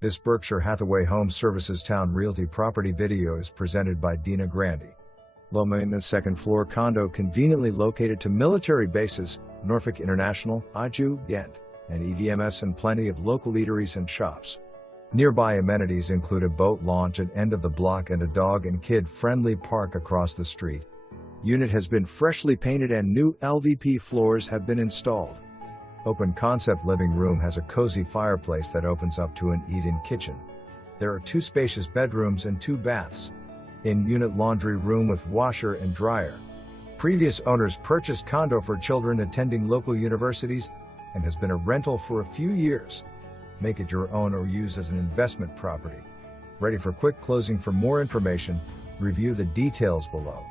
This Berkshire Hathaway Home Services Towne Realty property video is presented by Dina Grandi. Low-maintenance second-floor condo conveniently located to military bases, Norfolk International, Ghent, and EVMS, and plenty of local eateries and shops. Nearby amenities include a boat launch at end of the block and a dog and kid-friendly park across the street. Unit has been freshly painted and new LVP floors have been installed. Open concept living room has a cozy fireplace that opens up to an eat-in kitchen. There are 2 spacious bedrooms and 2 baths. In-unit laundry room with washer and dryer. Previous owners purchased condo for children attending local universities and has been a rental for a few years. Make it your own or use as an investment property. Ready for quick closing. For more information, review the details below.